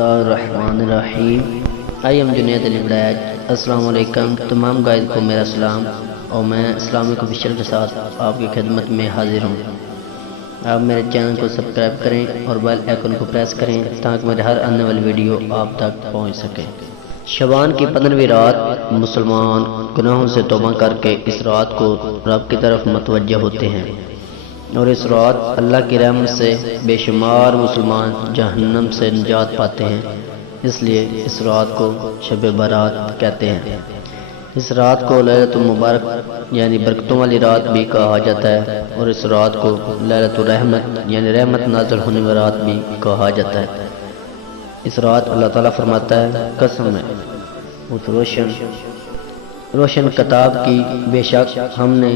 बिस्मिल्लाहिर्रहमानिर्रहीम। I am Junaid Al-Imdad. अस्सलाम वालेकुम। तमाम गाइड को मेरा सलाम और मैं इस्लामिक ऑफिशियल के साथ आपकी खिदमत में हाजिर हूँ। आप मेरे चैनल को सब्सक्राइब करें और बेल आइकन को प्रेस करें ताकि मेरे हर आने वाली वीडियो आप तक पहुँच सके। शबान की 15वीं रात मुसलमान गुनाहों से तौबा करके इस रात को रब की तरफ मतवज्जा होते हैं और इस रात अल्लाह की रहमत से बेशुमार मुसलमान जहन्नम से निजात पाते हैं। इसलिए इस रात को शब्बारात कहते हैं। इस रात को लैलतुल मुबारक यानी बरकतों वाली रात भी कहा जाता है और इस रात को लैलतुल रहमत यानी रहमत नाज़िल होने वाली रात भी कहा जाता है। इस रात अल्लाह ताला फरमाता है, कसम है उस रोशन किताब की, बेशक हमने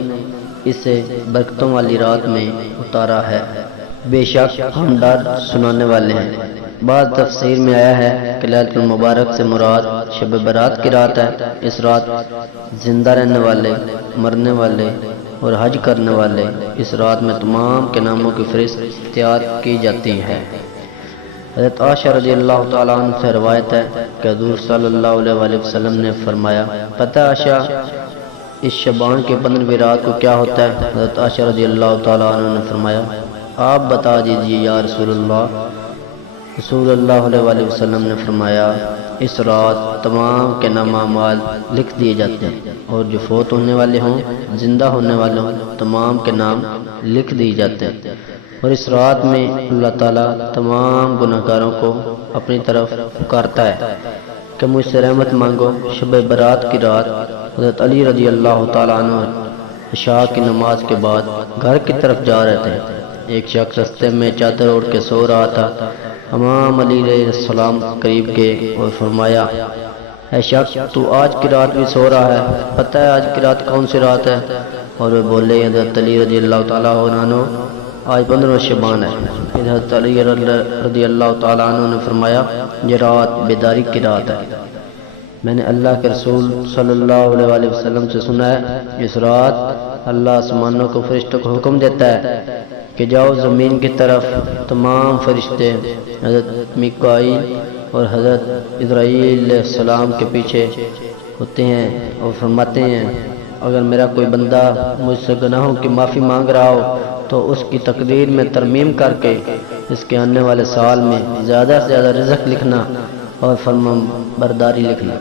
इसे बरकतों वाली रात में उतारा है, बेशक हम डर सुनाने वाले हैं। बाद तफसीर में आया है कि लैलतुल मुबारक से मुराद शब बारात की रात है। इस रात जिंदा रहने वाले, मरने वाले और हज करने वाले इस रात में तमाम के नामों की फहरिस्त तैयार की जाती है। हज़रत आशा रज़ियल्लाहु ताला अन्हा से रवायत है कि हुज़ूर सल्लल्लाहु अलैहि वसल्लम ने फरमाया, पता आशा इस शबान के 15वीं रात को क्या होता है? हज़रत आशा रज़ियल्लाहु ताला अन्हा ने फरमाया, आप बता दीजिए या रसूलल्लाह। रसूलुल्लाह अलैहि वसल्लम ने फरमाया, इस रात तमाम के नामाल लिख दिए जाते हैं और जो फोत होने वाले हों, जिंदा होने वाले हों, तमाम के नाम लिख दिए जाते हैं। और इस रात में अल्लाह ताला तमाम गुनहगारों को अपनी तरफ पुकारता है कि मुझसे रहमत मांगो। शब बारात की रात हज़रत अली रज़ी अल्लाह ताला अन्हु इशा की नमाज के बाद घर की तरफ जा रहे थे। एक शख्स रास्ते में चादर ओढ़ के सो रहा था। इमाम अली अलैहिस्सलाम करीब गए और फरमाया, ऐ शख्स तू आज की रात भी सो रहा है, पता है आज की रात कौन सी रात है? और वे बोले, हज़रत अली रज़ी अल्लाह ताला अन्हु आज 15 शबान है। फिर हज़रत अली रज़ी अल्लाह ताला अन्हु ने फरमाया, ये रात बेदारी की रात है। मैंने अल्लाह के रसूल सल्लल्लाहु अलैहि वसल्लम से सुना है, इस रात अल्लाह आसमानों को फरिश्तों को हुक्म देता है कि जाओ ज़मीन की तरफ। तमाम फरिश्ते हज़रत मिकाईल और हज़रत इज़राईल सलाम के पीछे होते हैं और फरमाते हैं, अगर मेरा कोई बंदा मुझसे गुनाहों की माफ़ी मांग रहा हो तो उसकी तकदीर में तरमीम करके इसके आने वाले साल में ज़्यादा से ज़्यादा रिज़्क़ लिखना और फरमाबरदारी लिखना।